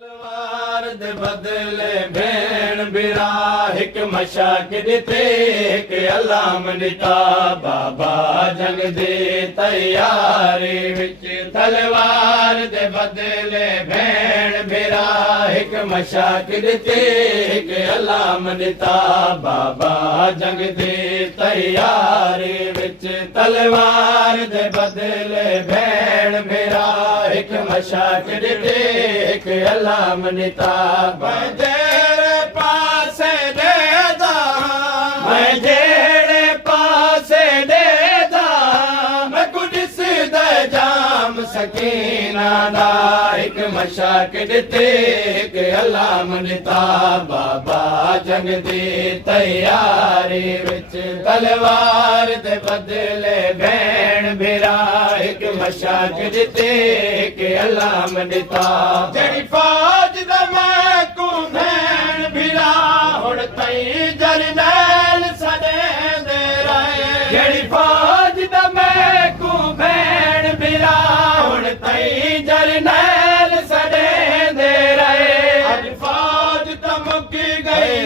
तलवार दे बदले भेण बिरा हिक मशाक दिते हिक अलाम दिता बाबा जंग दे तैयारी विच तलवार दे बदले भेण बिरा हिक मशाक दिते हिक अलाम दिता बाबा जंग दे तैयारी विच तलवार दे बदले भेण बिरा हिक मशाक दिते हिक अलाम दिता मैं जेड़े पासे देदा मैं जेड़े पासे देदा मैं कुदिस दे जाम सकीना दा एक मशाक दिते एक अलाम दिता बाबा जंग दी तैयारी विच तलवार दे बदले भेण बिरा एक मशाक दिते एक अलाम दिता जड़ी फौज दा मैं को भेण बिरा हुण तई जरनैल सदे दे रहे जड़ी फौज दा मैं को भेण बिरा हुण तई जरनैल सदे दे रहे अज फौज तो मुक गई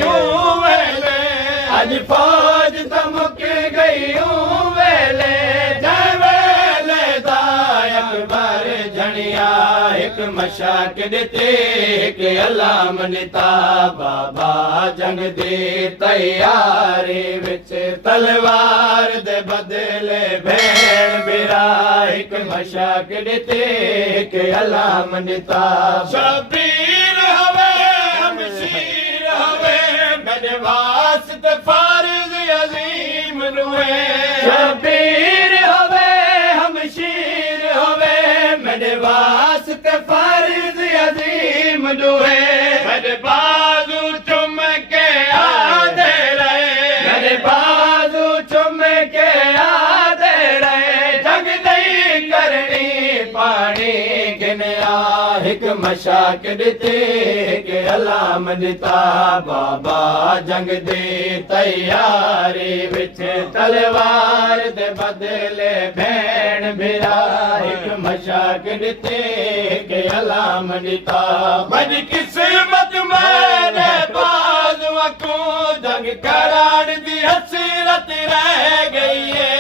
वेले अज फौज तो मुक गई वेले जय वेले दा अकबर जनिया एक मशाक दिते एक अलाम दिता बाबा जंग दे तैयारी विच तलवार दे बदले भेण बिरा एक मशाक दिते एक अलाम दिता शबीर हवे हमशीर हवे मेरे वास्ते फर्ज अजीम रुए शबीर हवे हमशीर हवे मेरे वास्ते फर्ज अजीम दुए मेरे बाजू चुम के आदे रहे मेरे बाजू चुम के आदे रहे जग नहीं करनी पानी गिनया एक मशाक दिते एक अलाम दिता बाबा जंग दे तैयारी विच तलवार दे बदले भेण बिरा एक मशाक दिते एक अलाम दिता बद किस्मत मेरे बाजुआ को जंग करान दी हसरत रह गई है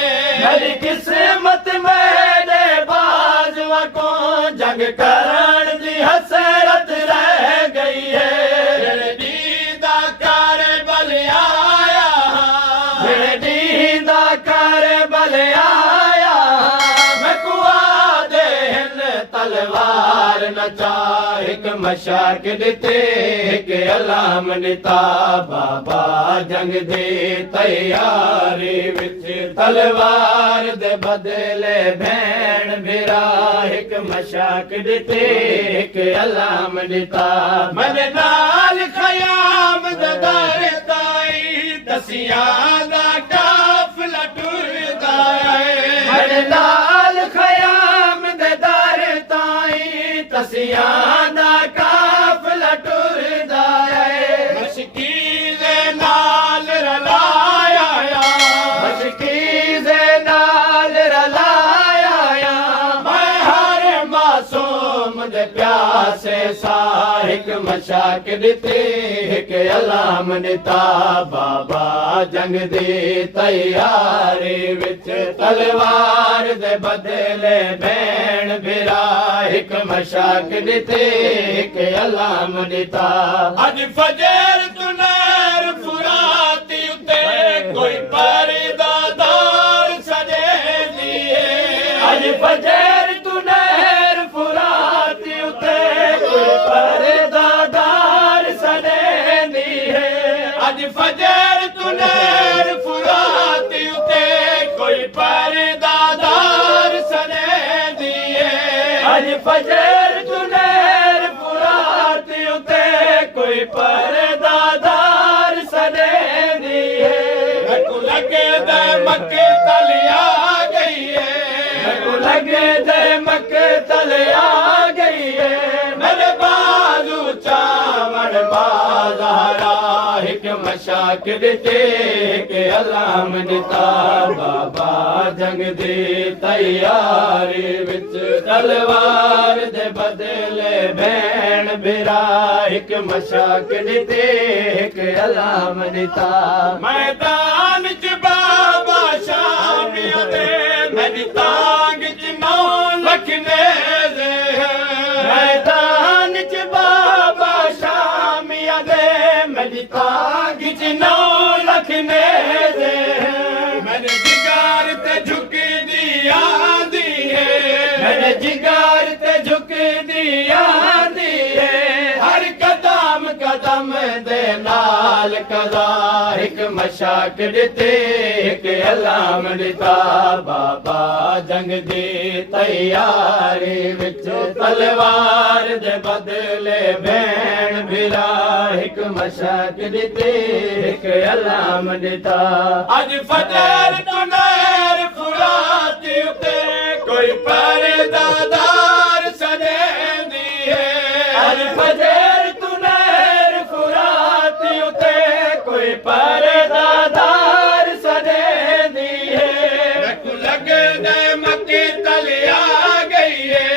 मेरी किस्मत मेरे बाजुआ को जंग करान दी हसरत रह गई है दीदा कर बल आया दीदा कर बल आया मैं कुआ देन तलवार नचा एक मशाक दिते एक अलाम दिता बाबा जंग दे तैयारी विच तलवार दे बदले भेण बिरा एक मशाक दिते एक अलाम दिता मने नाल खयाम दे दर ताई दसिया दा काफला टुरदा है मने नाल खयाम दे दर ताई दसिया दा काफला टुरदा है मशकील नाल रलाया मशकील नाल रलाया मैं हर मासूम दे प्यासे साहिक मशाक दिते एक अलाम दिता बाबा जंग दे तैयारी विच तलवार दे बदले भेण बिरा एक मशाक दिते एक अलाम दिता अज फजर तुनैर फुराती उते कोई परदादार सजे दिए अज फजर तुनैर फुराती उते कोई परदादार सजे दिए अज फजर तुनैर फुराती उते कोई परदादार सजे दिए अज फजर तुनैर फुराती उते कोई परदादार सदे दिए को लगे दे मक्के तलिया गई है को लगे दे मक्के तलिया गई है मेरे बाजू चावड़ बाजारा एक मशाक दिते एक अलाम दिता बाबा जंग दे तैयारी विच तलवार दे बदले भेण भिरा हिक मशाक ॾिते हिक अलाम ॾिता मैदान च बाबा शामिया दे मेरी तांग च 9 लख नेज़े मैदान च बाबा शामिया दे मेरी तांग च 9 लख नेज़े मेरे जिगर ते झुक दिया दी है मेरे जिगर ते झुक दिया दी है हर कदम कदम दे नाल कदा हिक मशाक ॾिते हिक अलाम ॾिता बाबा जंग दी तैयारी विच तलवार दे बदले भेण भिरा हिक मशाक ॾिते हिक अलाम ॾिता अज फजर तो नहर फुरात उते कोई परदादार सॼेंदी है अज फजर तो नहर फुरात उते कोई परदादार सॼेंदी है रखू लगदे मक्के तले आ गई है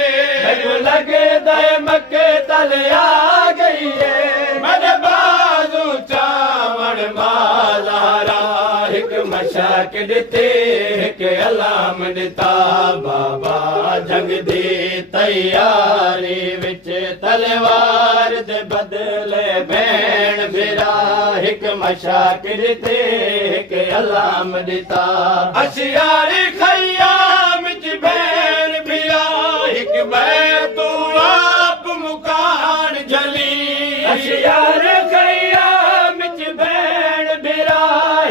रखू लगदे मक्के तले आ गई है मेरे बाजू चावण मालारा हिक मशाक ॾिते हिक अलाम ॾिता बाबा जंग दी तैयारी विच तलवार दे बदले भेण भिरा हिक मशाक ॾिते हिक अलाम ॾिता अशियारी खयाम च भेण भिरा हिक बैतू आप मुकान झली अशियारी खयाम च भेण भिरा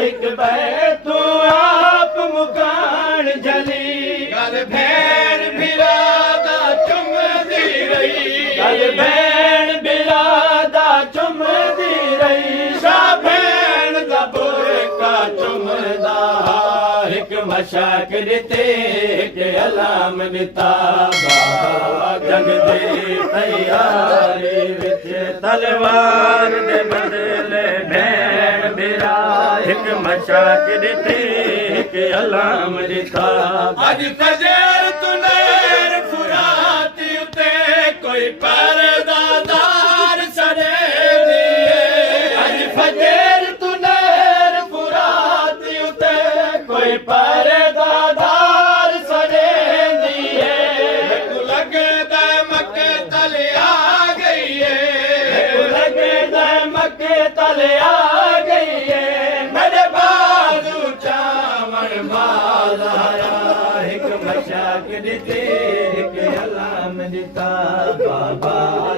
हिक बैतू आप मुकान झली गल भेण भिरा दा चुमदी रही गल भेण भिरा दा चुमदी रही शाह भेण दा बुरका चुमदा हिक मशाक ॾिते हिक अलाम ॾिता बाबा जंग दी तैयारी विच तलवार दे बदले भेण भिरा हिक मशाक ॾिते हिक अलाम ॾिता अज फजर तू नहर फुरात उते कोई परदादार सॼेंदी है अज फजर तू नहर फुरात उते कोई परदादार सॼेंदी है रखू लगदे मक्के तले आ गई है रखू लगदे मक्के तले आ गई है मेरे बाजू चावण मालारा हिक मशाक ॾिते हिक अलाम ॾिता बाबा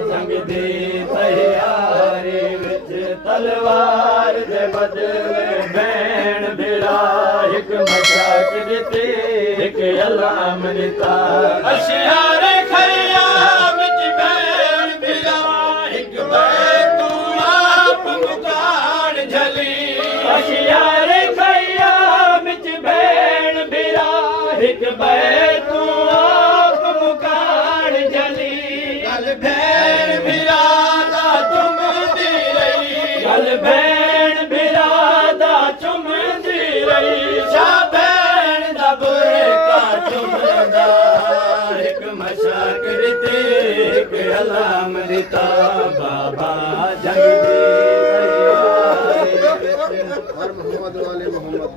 जंग दी तैयारी विच तलवार दे बदले भेण भिरा हिक मशाक ॾिते हिक अलाम ॾिता अशियारे खयाम च भेण भिरा हिक बैतू आप मुकान झली अशियारे खयाम च भेण भिरा हिक बैतू आप मुकान झली गल भेण भिरा दा चुमदी रही गल भेण भिरा दा चुमदी रही शाह भेण दा बुरका चुमदा हिक मशाक ॾिते हिक अलाम ॾिता बाबा जंग दी तैयारी विच और मोहम्मद वाले मोहम्मद